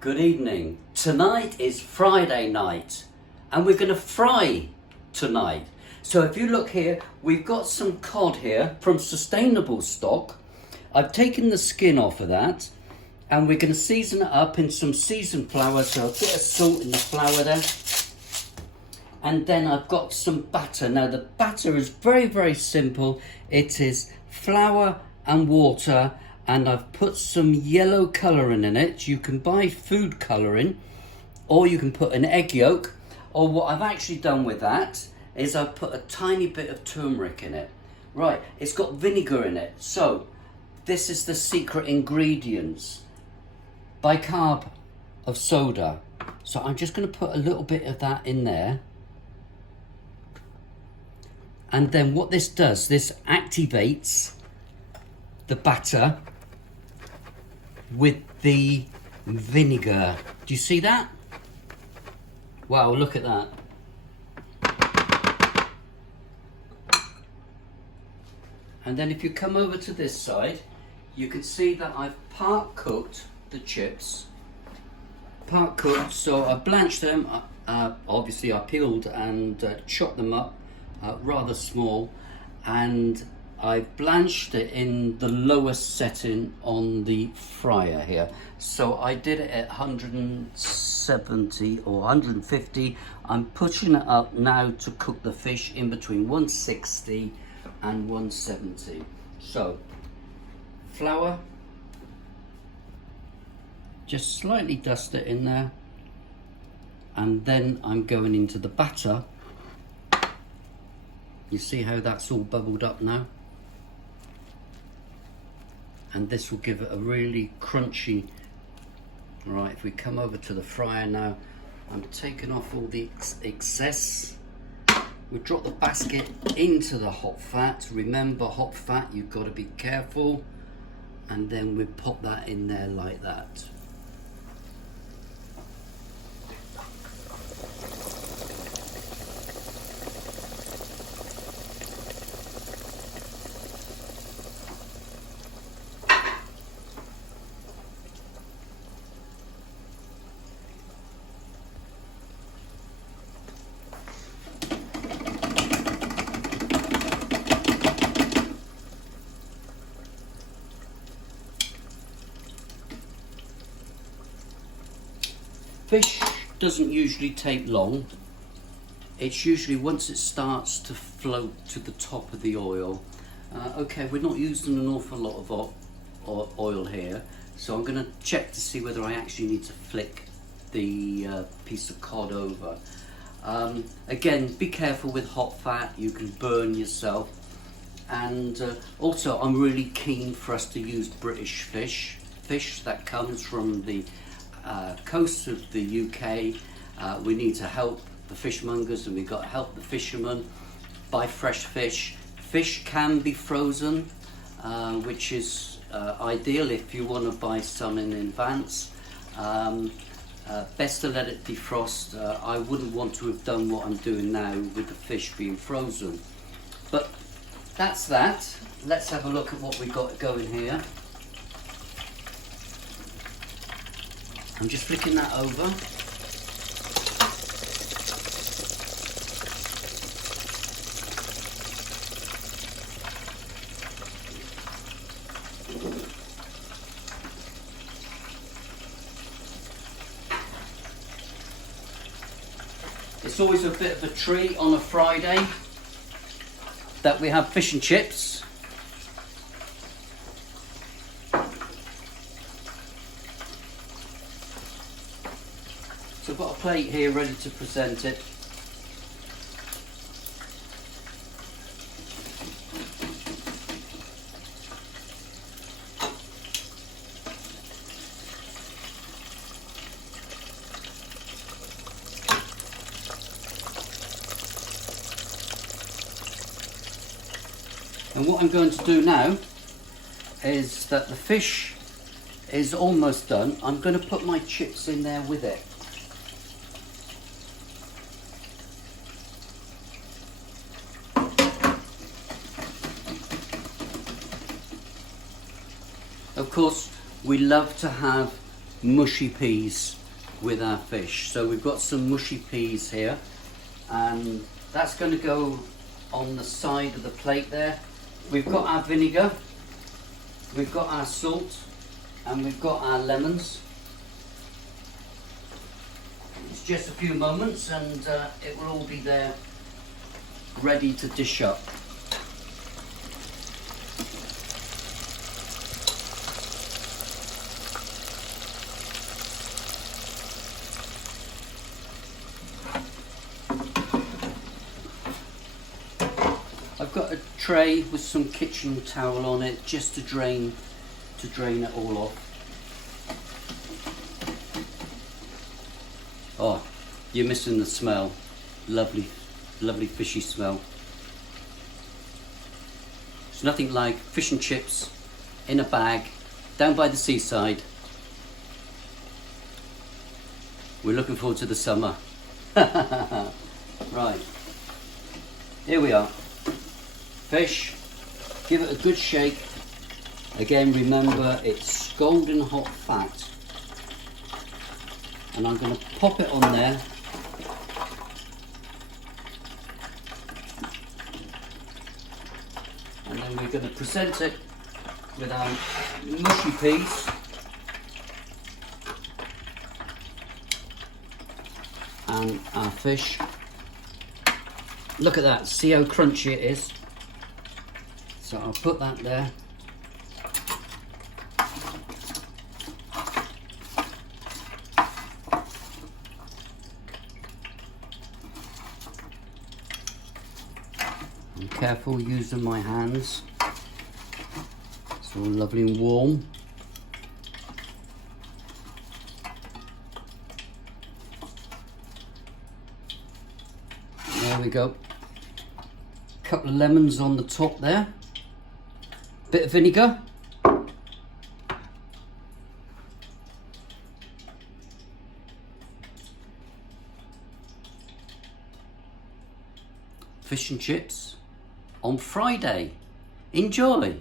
Good evening. Tonight is Friday night and we're going to fry tonight. So if you look here, we've got some cod here from sustainable stock. I've taken the skin off of that and we're going to season it up in some seasoned flour, so a bit of salt in the flour there. And then I've got some batter. Now the batter is very simple. It is flour and water, and I've put some yellow colouring in it. You can buy food colouring, or you can put an egg yolk, or what I've actually done with that is I've put a tiny bit of turmeric in it. Right, it's got vinegar in it. So this is the secret ingredients. Bicarb of soda. So I'm just going to put a little bit of that in there. And then what this does, this activates the batter with the vinegar. Do you see that? Wow, look at that. And then if you come over to this side, you can see that I've part cooked the chips. Part cooked, so I blanched them. Obviously I peeled and chopped them up rather small, and I've blanched it in the lowest setting on the fryer here. So I did it at 170 or 150. I'm pushing it up now to cook the fish in between 160 and 170. So flour, just slightly dust it in there, and then I'm going into the batter. You see how that's all bubbled up now? And this will give it a really crunchy. Right, if we come over to the fryer now, I'm taking off all the excess. We drop the basket into the hot fat. Remember, hot fat, you've got to be careful. And then we pop that in there like that. Fish doesn't usually take long. It's usually once it starts to float to the top of the oil. Okay, we're not using an awful lot of oil here, so I'm going to check to see whether I actually need to flick the piece of cod over. Again, be careful with hot fat, you can burn yourself. And also I'm really keen for us to use British fish that comes from the coast of the UK. We need to help the fishmongers, and we've got to help the fishermen buy fresh fish. Fish can be frozen, which is ideal if you want to buy some in advance. Best to let it defrost. I wouldn't want to have done what I'm doing now with the fish being frozen. But that's that. Let's have a look at what we've got going here. I'm just flicking that over. It's always a bit of a treat on a Friday that we have fish and chips. So I've got a plate here ready to present it. And what I'm going to do now is that the fish is almost done. I'm going to put my chips in there with it. Of course, we love to have mushy peas with our fish. So we've got some mushy peas here, and that's going to go on the side of the plate there. We've got our vinegar, we've got our salt, and we've got our lemons. It's just a few moments and it will all be there ready to dish up. I've got a tray with some kitchen towel on it just to drain it all off. Oh, you're missing the smell. Lovely, lovely fishy smell. It's nothing like fish and chips in a bag down by the seaside. We're looking forward to the summer. Right, here we are. Fish, give it a good shake. Again, remember it's scalding hot fat. And I'm going to pop it on there. And then we're going to present it with our mushy peas. And our fish. Look at that, see how crunchy it is. So I'll put that there. I'm careful using my hands. It's all lovely and warm. There we go. Couple of lemons on the top there. Bit of vinegar. Fish and chips on Friday. Enjoy.